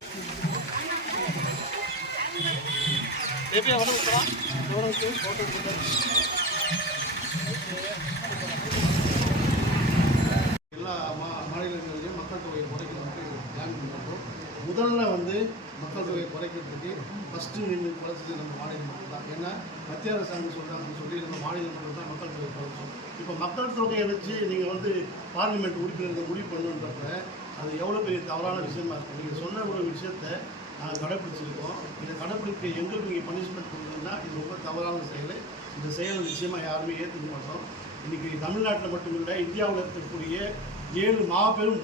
எல்லா மாநிலங்களிலும் மக்கள் தொகையை குறைக்கிறதுக்கு பிளான் பண்ணுறோம். முதல்ல மக்கள் தொகையை குறைக்கிறதுக்கு ஃபஸ்ட்டு நீங்கள் குறைச்சது நம்ம மாநில மக்கள் தான். ஏன்னா மத்திய அரசாங்கம் சொல்கிறாங்கன்னு சொல்லி நம்ம மாநில மக்கள் தான் மக்கள் தொகை குறைச்சோம். இப்போ மக்கள் தொகையை வச்சு நீங்கள் பார்லிமெண்ட் உறுப்பினர்கள் முடிவு பண்ணுன்றப்ப அது எவ்வளோ பெரிய தவறான விஷயமா இருக்குது. நீங்கள் சொன்ன ஒரு விஷயத்தை நாங்கள் கடைப்பிடிச்சிருக்கோம். இதை கடைப்பிடிக்க எங்களுக்கு நீங்கள் பனிஷ்மெண்ட் கொடுத்தீங்கன்னா இது ரொம்ப தவறான செயல். இந்த செயல் நிச்சயமாக யாருமே ஏற்றுக்க மாட்டோம். இன்றைக்கி தமிழ்நாட்டில் மட்டுமில்லை, இந்தியாவில் இருக்கக்கூடிய 7 மாபெரும்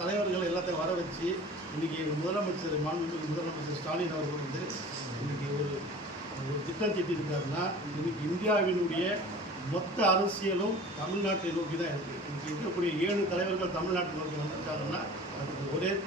தலைவர்களை எல்லாத்தையும் வர வச்சு இன்றைக்கி முதலமைச்சர் மாண்புமிகு முதலமைச்சர் ஸ்டாலின் அவர்கள் இன்றைக்கி ஒரு திட்டம் தீட்டியிருக்காருன்னா இன்றைக்கி இந்தியாவினுடைய மொத்த அரசியலும் தமிழ்நாட்டை நோக்கி தான் இருக்குது. இன்றைக்கி இருக்கக்கூடிய 7 தலைவர்கள் தமிழ்நாட்டை நோக்கி வந்திருக்காங்கன்னா அதுக்கு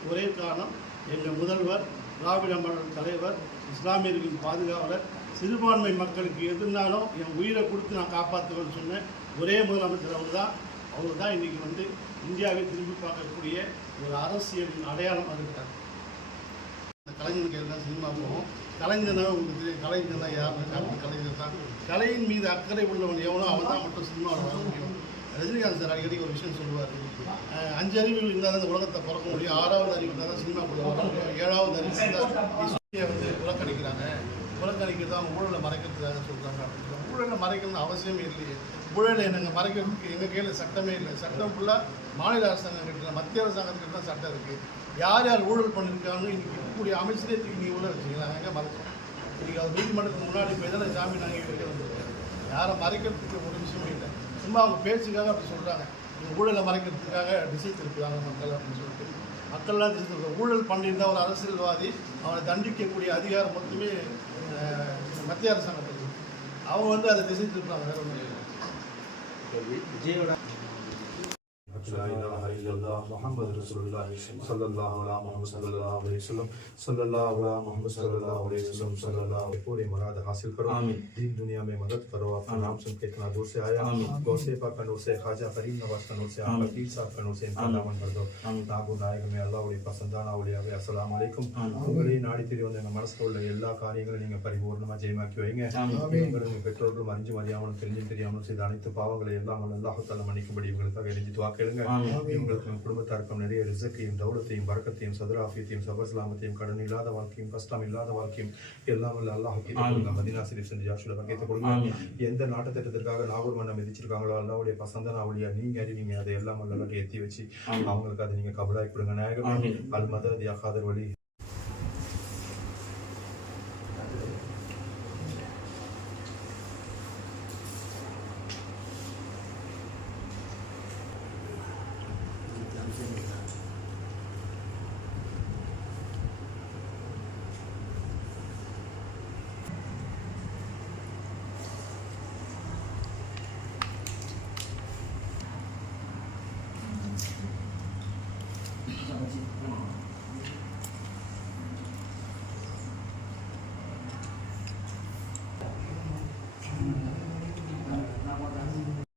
ஒரே காரணம் எங்கள் முதல்வர், திராவிட மாடல் தலைவர், இஸ்லாமியர்களின் பாதுகாவலர், சிறுபான்மை மக்களுக்கு எதுனாலும் என் உயிரை கொடுத்து நான் காப்பாற்றுவேன்னு சொன்ன ஒரே முதலமைச்சர் அவர் தான் இன்றைக்கி இந்தியாவை திரும்பி பார்க்கக்கூடிய ஒரு அரசியலின் அடையாளமாக இருக்கிறார். இந்த கலைஞனுக்கு எல்லாம் சினிமா போகும். கலைஞனா உங்களுக்கு கலைஞர் தான் யாருன்னு கலைஞர் தான். கலையின் மீது அக்கறை உள்ளவன் எவனோ அவன் தான் மட்டும் சினிமாவில் வர முடியும். ரஜினிகாந்த் சார் அடிக்கடி ஒரு விஷயம் சொல்லுவார், 5 அறிவுகள் இருந்தால் தான் இந்த உலகத்தை பிறக்க முடியும், 6வது அறிவு இருந்தால் தான் சினிமாக்குள்ள வர முடியும், 7வது அறிவு இருந்தால் புறக்கணிக்கிறாங்க. புறக்கணிக்கிறது அவங்க ஊழலை மறைக்கிறதுக்காக சொல்கிறாங்க அப்படின்னு. ஊழலை மறைக்கணும்னு அவசியமே இல்லையே. ஊழலை நாங்கள் மறைக்கிறதுக்கு எங்கள் கையில் சட்டமே இல்லை. சட்டம் ஃபுல்லாக மாநில அரசாங்கம் கிட்ட, மத்திய அரசாங்கத்துக்கிட்ட தான் சட்டம் இருக்குது. யார் யார் ஊழல் பண்ணியிருக்காங்க இன்றைக்கி இருக்கக்கூடிய அமைச்சரே நீங்கள் ஊழல் வச்சுக்கலாம். எங்கே மறைச்சோம்? இன்றைக்கி அவர் நீதிமன்றத்துக்கு முன்னாடி போய் தான் ஜாமீன் வாங்கி வைக்க வந்துருக்காரு. யாரை மறைக்கிறதுக்கு ஒரு விஷயமே இல்லை. சும்மா அவங்க பேச்சுக்காக அப்படி சொல்கிறாங்க. நீங்கள் ஊழலை மறைக்கிறதுக்காக திசை திருப்புறாங்க மக்கள் அப்படின்னு சொல்லிட்டு. மக்கள்லாம் திசை திருப்புறாங்க. ஊழல் பண்ணியிருந்தால் ஒரு அரசியல்வாதி அவனை தண்டிக்கக்கூடிய அதிகாரம் மட்டுமே மத்திய அரசாங்கத்துக்கு. அவங்க அதை திசை திருப்புறாங்க. வேற ஒன்றும் விஜயோட لا إله إلا الله محمد رسول الله صلى الله على محمد صلى الله عليه وسلم صلى الله على محمد صلى الله عليه वसल्लम صلى الله पूरी मुराद हासिल करो। दीन दुनिया में मदद करो। आपका नाम सुन के इतना दूर से आया। गौसे पाक का नूर से, ख्वाजा करीम नवाज का नूर से, आपका पीर साहब का नूर से इनका दामन भर दो। नागो नायक में अल्लाह उड़ी पसंदाना उलियावे अस्सलाम वालेकुम। உங்களை நாடி தெரியும் எங்கள் மனசுல உள்ள எல்லா காரியங்களும் நீங்கள் பரிபூர்ணமாக ஜெயமாக்கி வைங்க. உங்களுடைய பெற்றோர்களும் அறிஞ்சு அறியாமலும் தெரிஞ்சும் தெரியாமலும் செய்த அனைத்து பாவங்களை எல்லாம் அல்லாஹ் தஆலா மன்னிக்கும்படி இவங்களுக்காக எழுதி துஆ கேளுங்க. இவங்களுக்கு குடும்பத்தாருக்கும் நிறைய ரிசக்கையும் தௌலத்தையும் பரக்கத்தையும் சதுராஃபியத்தையும் சபஸ்லாமத்தையும் கடன் இல்லாத வாழ்க்கையும் கஷ்டம் இல்லாத வாழ்க்கையும் எல்லாம் அல்லாஹ் கொடுங்க. மதீனா ஷரீஃப் சென்று ஜாஷுல வகைத்து கொடுங்க. எந்த நாட்டத்திட்டத்திற்காக நாகூர் மன்னம் விதிச்சிருக்காங்களோ அல்லாஹ்வுடைய பசந்தனா அவளியா நீங்க அறிவீங்க. அதை எல்லாம் அல்லாஹ் ஏற்றி வச்சு அவங்களுக்கு அதை நீங்க கபலாய் கொடுங்க. நாயகம் அல் மதத் யா காதர் வலி.